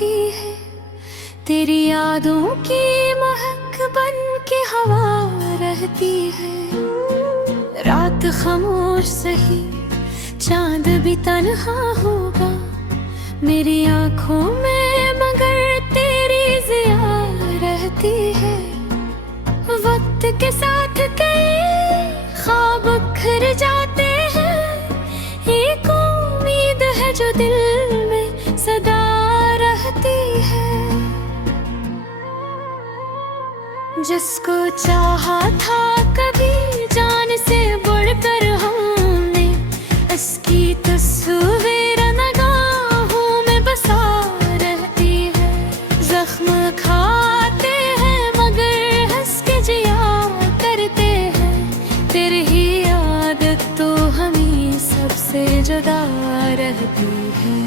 रहती है। तेरी यादों की महक बन के हवा रहती है। रात खामोश सही, चांद भी तन्हा होगा मेरी आंखों में, मगर तेरी जिया रहती है। वक्त के साथ कई ख्वाब बिखर जाते हैं, एक उम्मीद है जो दिल में सदा रहती है। जिसको चाहा था कभी जान से बढ़कर हमने, इसकी तस्वीर निगाहों में बसा रहती है। जख्म खाते हैं मगर हंस के जिया करते हैं। तेरी ही आदत तो हमें सबसे जुदा रहती है।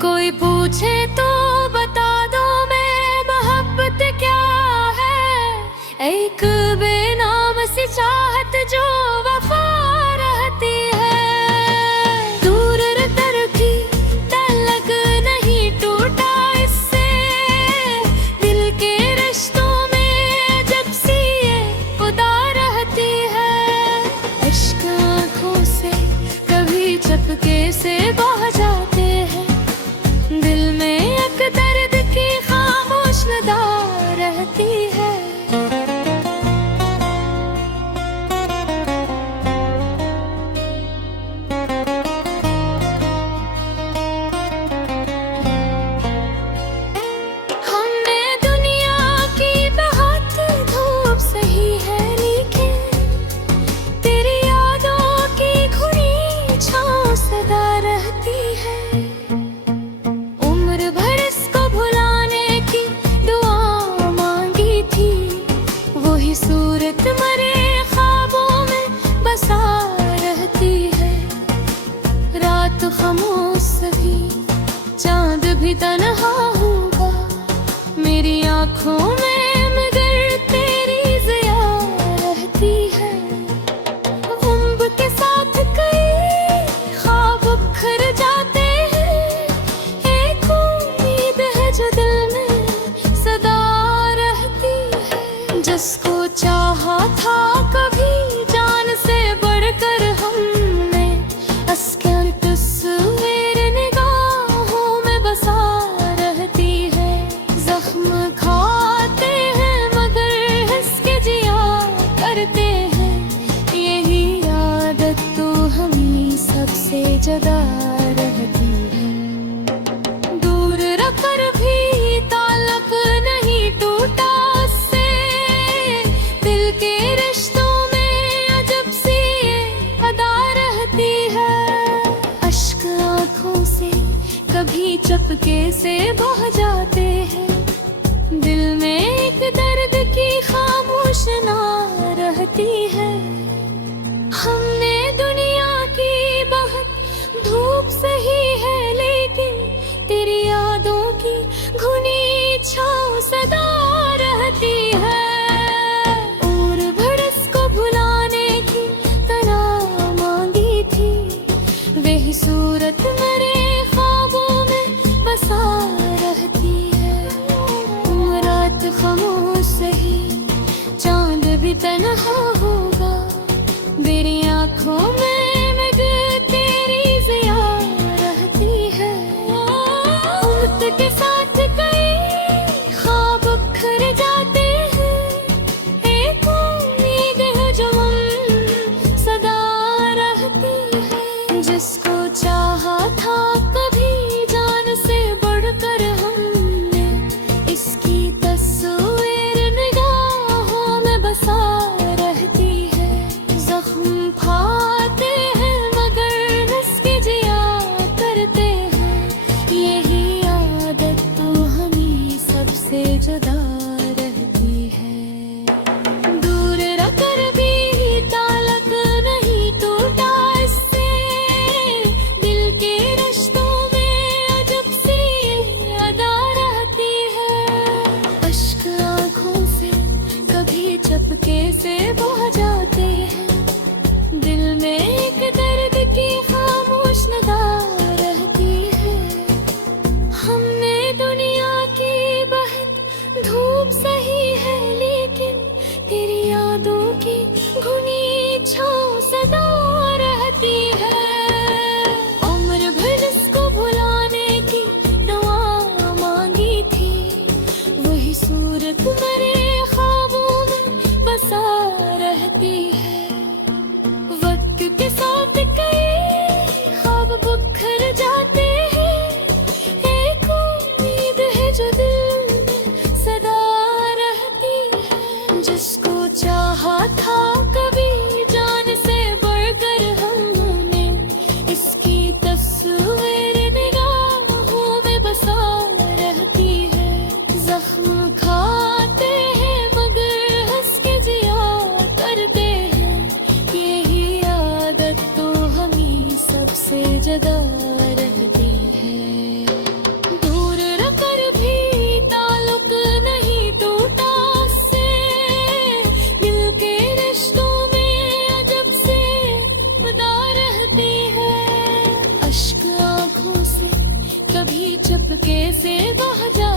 कोई पूछे तो बता दो मैं मोहब्बत क्या है, एक बेनाम सी चाहत जो वफा रहती है। दूर रह भी तलक नहीं टूटा इससे, दिल के रिश्तों में जब सी ये खुदा रहती है। इश्क आँखों से कभी चपके से बह जाते हैं, दिल में एक दर्द की खामोश नदा रहती है। सूरत मरे ख्वाबों में बसा रहती है। रात खामोश सभी, चांद भी तन्हा होगा मेरी आंखों में, मगर तेरी जिया रहती है। उम्र के साथ कई ख्वाब बिखर जाते हैं, एक उम्मीद है जो दिल में सदा रहती है। जिसको चाहा था कभी जान से बढ़कर हमने, इसकी तस्वीर निगाहों में बसा रहती है। जख्म खाते हैं मगर इसके जिया करते हैं। यही आदत तो हमें सबसे जुदा रहती है। दूर रखकर भी ताल्लुक नहीं टूटा के रिश्तों में, अजब सी अदा रहती है। अश्क आँखों से कभी चपके से बह जाते हैं, दिल में एक दर्द की खामोश ना रहती है। हमने दुनिया की बहुत धूप सही है, लेकिन तेरी यादों की घुनी छाँव सदा रहती है। सूरत मेरे ख्वाबों में बसा रहती है। रात खामोश सही, चांद भी तन्हा हो चुपके से बह जा